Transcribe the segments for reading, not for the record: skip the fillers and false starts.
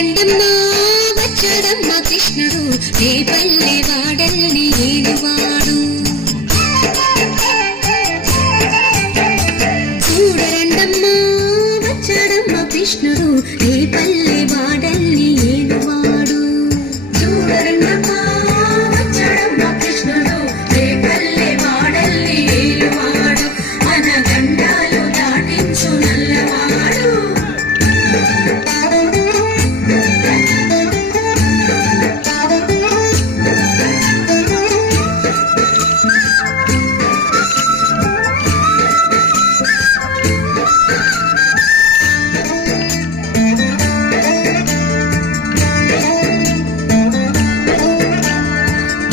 చూడరండమ్మా వచ్చాడమ్మా కృష్ణుడు ఏ పల్లె వాడల్ని ఏలువాడు. చూడరండమ్మా వచ్చాడమ్మా కృష్ణుడు ఏ పల్లె వాడల్ని ఏలువాడు. చూడరండమ్మా వచ్చాడమ్మా కృష్ణుడు ఏ పల్లె వాడల్ని ఏలువాడు. మన గండాలు దాటించు నల్లవాడు.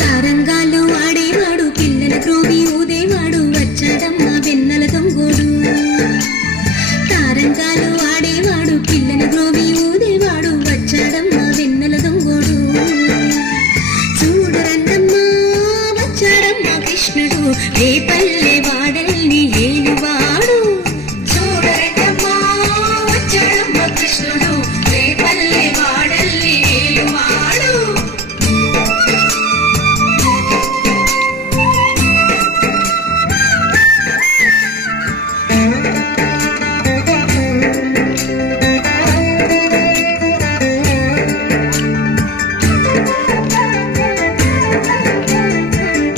తారంగాలు ఆడేవాడు పిల్లల క్రోవి ఊదేవాడు వచ్చాడమ్మా వెన్నెల దొంగోడు. తారంగాలు ఆడేవాడు పిల్లల క్రోవి ఊదేవాడు వచ్చాడమ్మా వెన్నెల దొంగోడు. చూడరండమ్మా వచ్చాడమ్మా కృష్ణుడు ఏ పల్లె వాడల్ని ఏలువాడు. చూడరండమ్మా వచ్చాడమ్మా కృష్ణుడు ఏ పల్లె వాడల్ని ఏలువాడు.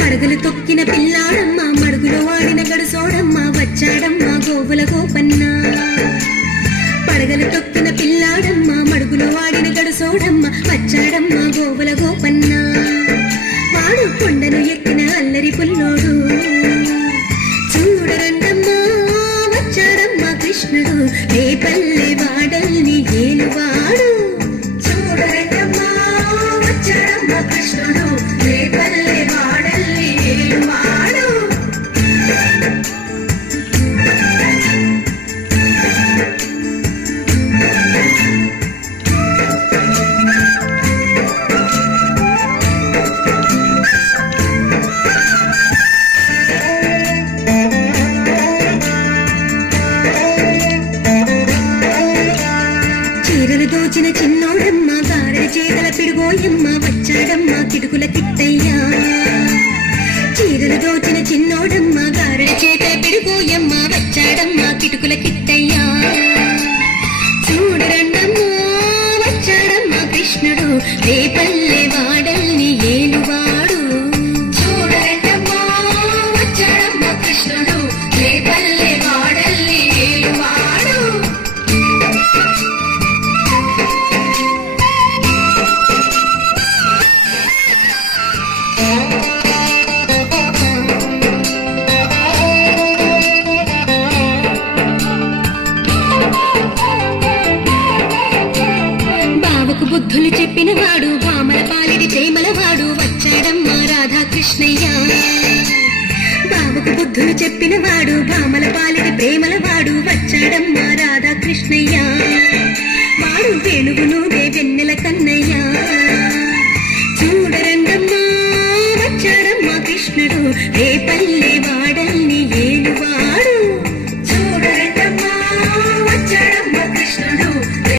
పడగలు తొక్కిన పిల్లాడమ్మ మడుగులో వాడిన గడుసోడమ్మ వచ్చాడమ్మ గోవుల గోపన్న. పడగలు తొక్కిన పిల్లాడమ్మ మడుగులో వాడిన గడుసోడమ్మ వచ్చాడమ్మ గోవుల గోపన్న. వాడు కొండను ఎక్కిన అల్లరి పుల్లోడు. చూడరండమ్మా వచ్చాడమ్మా కృష్ణుడు ఏ పల్లె వాడల్ని ఏలువాడు. చూడరండమ్మా వచ్చాడమ్మా కృష్ణుడు ఏ పల్లె వాడల్ని ఏలువాడు. చీరలు దోచిన చిన్నోడమ్మ గారెల చేతల పిడుగోయమ్మ వచ్చాడమ్మ కిటుకుల కిట్టయ్యా. చీరలు దోచిన చిన్నోడమ్మ గారెల చేతల పిడుగోయమ్మ వచ్చాడమ్మ కిటుకుల కిట్టయ్యా. చూడరండమ్మా వచ్చాడమ్మ కృష్ణుడు ఏ పల్లె వాడల్ని ఏలువాడు. చూడరండమ్మా వచ్చాడమ్మ కృష్ణుడు ఏ పల్లె వాడల్ని ఏలువాడు. బావకు బుద్ధులు చెప్పినవాడు బామల పాలిడి ప్రేమలవాడు వచ్చాడమ్మా రాధాకృష్ణయ్య. బావకు బుద్ధులు చెప్పినవాడు బామల పాలిడి ప్రేమలవాడు వచ్చాడమ్మా రాధాకృష్ణయ్య. వాడు వేణుగునూదే వెన్నెల కన్నయ్య. చూడరండమ్మా వచ్చాడమ్మా కృష్ణుడు ఏ పల్లె